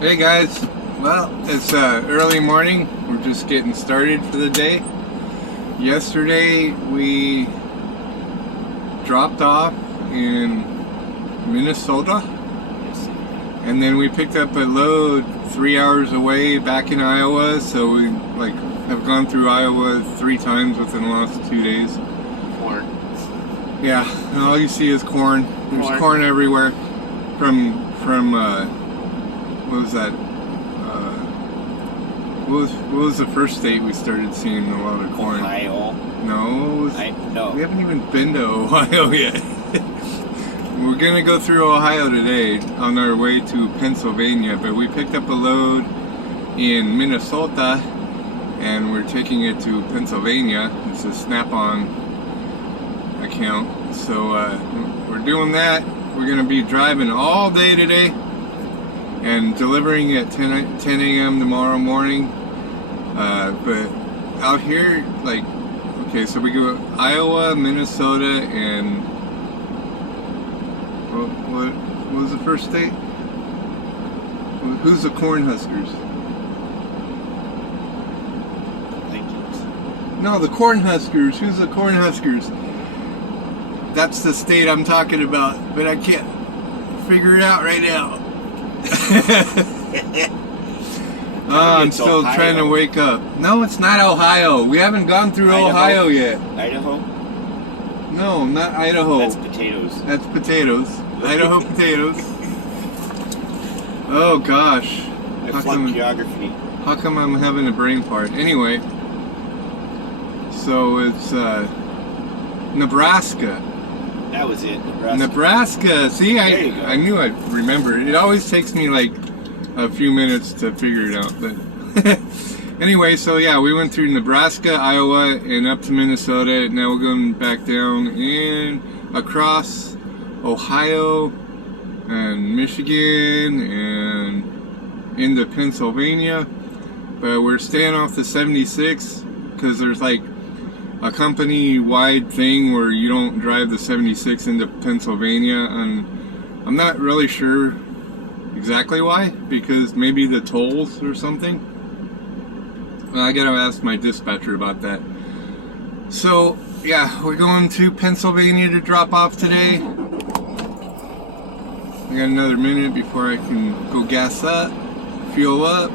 Hey guys, well, it's early morning. We're just getting started for the day. Yesterday we dropped off in Minnesota, and then we picked up a load 3 hours away back in Iowa. So we have gone through Iowa 3 times within the last 2 days. Corn. Yeah, and all you see is corn. There's corn everywhere. From what was that? What was the first state we started seeing a lot of corn? Ohio. No, No. we haven't even been to Ohio yet. We're gonna go through Ohio today on our way to Pennsylvania, but we picked up a load in Minnesota and we're taking it to Pennsylvania. It's a Snap-on account, so we're doing that. We're gonna be driving all day today and delivering at 10 a.m. tomorrow morning. But out here, okay, so we go Iowa, Minnesota, and what was the first state? Who's the Cornhuskers? No, the Cornhuskers. Who's the Cornhuskers? That's the state I'm talking about, but I can't figure it out right now. I'm still trying to wake up. No, it's not Ohio. We haven't gone through Ohio yet. Idaho? No, not Idaho. That's potatoes. That's potatoes. Idaho potatoes. Oh gosh. I flunked geography. How come I'm having a brain fart? Anyway, so it's Nebraska. That was it. Nebraska. See, I knew I'd remember. It always takes me like a few minutes to figure it out. But anyway, so yeah, we went through Nebraska, Iowa, and up to Minnesota. Now we're going back down and across Ohio and Michigan and into Pennsylvania. But we're staying off the 76 because there's like a company-wide thing where you don't drive the 76 into Pennsylvania, and I'm not really sure exactly why, because maybe the tolls or something. I gotta ask my dispatcher about that. So yeah, we're going to Pennsylvania to drop off today. I got another minute before I can go gas up, fuel up.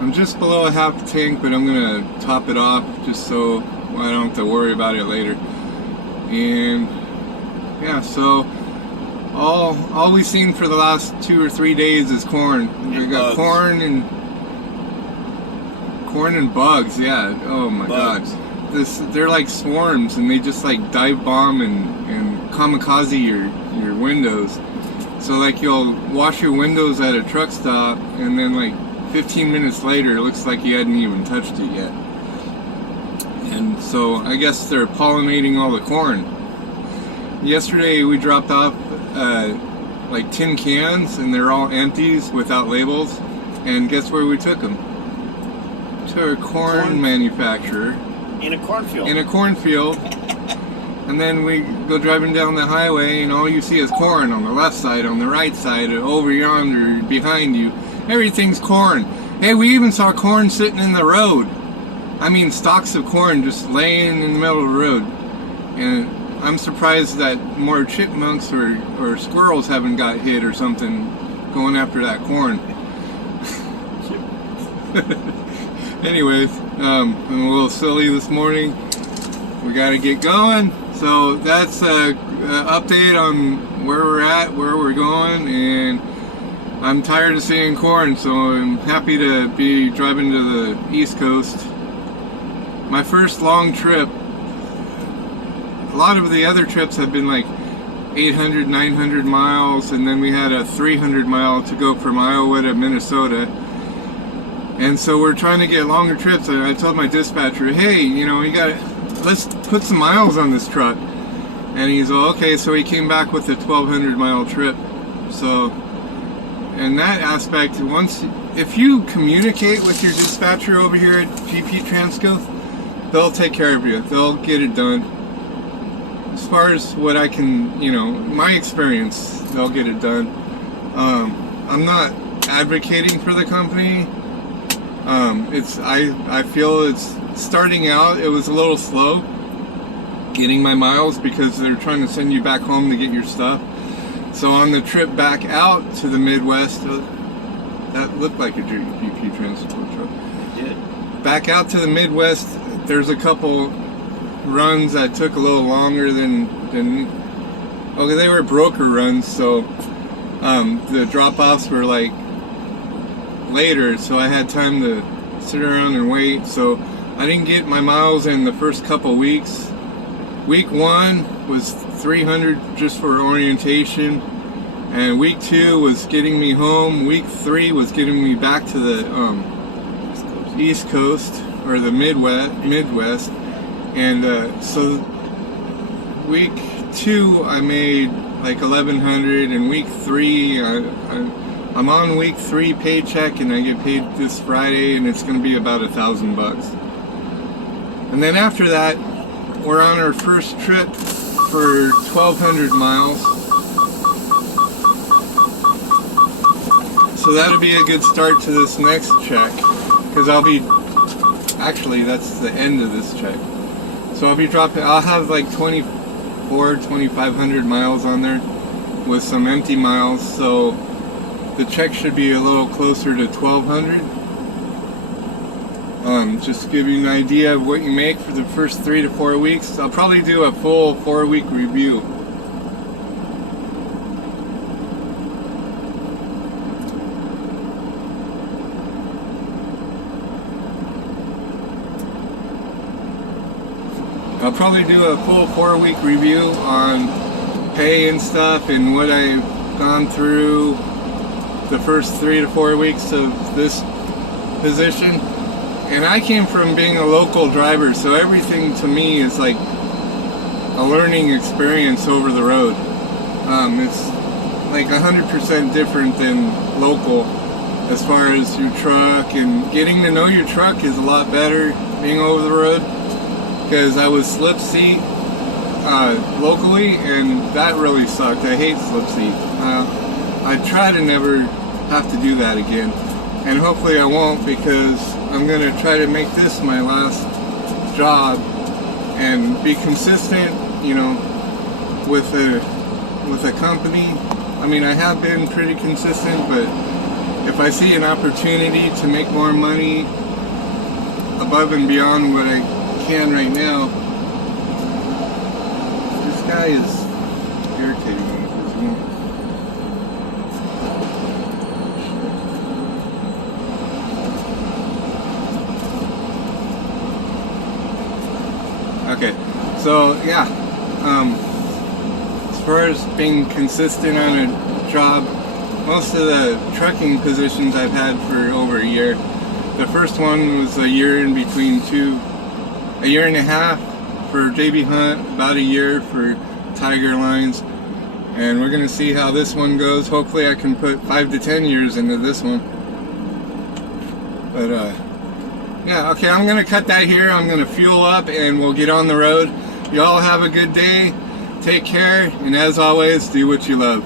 I'm just below a half tank, but I'm gonna top it off just so I don't have to worry about it later. And yeah, so all we've seen for the last 2 or 3 days is corn. We got corn and bugs. Yeah. Oh my God. They're like swarms, and they just like dive bomb and kamikaze your windows. So like you'll wash your windows at a truck stop, and then like 15 minutes later, it looks like you hadn't even touched it yet. And so I guess they're pollinating all the corn. Yesterday we dropped off like tin cans, and they're all empties without labels. And guess where we took them? To a corn manufacturer. In a cornfield. In a cornfield. And then we go driving down the highway, and all you see is corn on the left side, on the right side, over yonder, behind you. Everything's corn. Hey, we even saw corn sitting in the road. I mean, stalks of corn just laying in the middle of the road. And I'm surprised that more chipmunks or squirrels haven't got hit or something going after that corn. Anyways, I'm a little silly this morning. We got to get going. So that's an update on where we're at, where we're going, and I'm tired of seeing corn, so I'm happy to be driving to the East Coast. My first long trip. A lot of the other trips have been like 800, 900 miles, and then we had a 300 mile to go from Iowa to Minnesota. And so we're trying to get longer trips. I told my dispatcher, hey, let's put some miles on this truck. And he's like, okay, so he came back with a 1,200 mile trip. So in that aspect, if you communicate with your dispatcher over here at GP Transco, they'll take care of you. They'll get it done. As far as what I can, my experience, they'll get it done. I'm not advocating for the company. I feel it's starting out. It was a little slow getting my miles because they're trying to send you back home to get your stuff. So on the trip back out to the Midwest, that looked like a GP transport truck. It did. Back out to the Midwest, there's a couple runs that took a little longer than okay, they were broker runs, so the drop-offs were like later, so I had time to sit around and wait. So I didn't get my miles in the first couple weeks. Week 1 was 300 just for orientation, and week 2 was getting me home. Week 3 was getting me back to the East Coast or the Midwest, and so week 2 I made like 1,100, and week 3 I'm on week 3 paycheck, and I get paid this Friday, and it's going to be about $1,000. And then after that, we're on our first trip for 1,200 miles. So that'll be a good start to this next check, because actually that's the end of this check. So I'll have like 2,500 miles on there with some empty miles, so the check should be a little closer to 1,200. Just to give you an idea of what you make for the first 3 to 4 weeks. I'll probably do a full 4-week review. I'll probably do a full 4-week review on pay and stuff and what I've gone through the first 3 to 4 weeks of this position. And I came from being a local driver, so everything to me is like a learning experience over the road. It's like 100% different than local as far as your truck, and getting to know your truck is a lot better being over the road, because I was slip seat locally, and that really sucked. I hate slip seat. I try to never have to do that again, and hopefully I won't, because I'm going to try to make this my last job and be consistent, you know, with a company. I mean, I have been pretty consistent, but if I see an opportunity to make more money above and beyond what I can right now, this guy is irritating me. Okay, so yeah, as far as being consistent on a job, most of the trucking positions I've had for over a year. The first one was a year and a half for JB Hunt, about a year for Tiger Lines, and we're gonna see how this one goes. Hopefully I can put 5 to 10 years into this one. But yeah, okay, I'm gonna cut that here. I'm gonna fuel up and we'll get on the road. Y'all have a good day, take care, and as always, do what you love.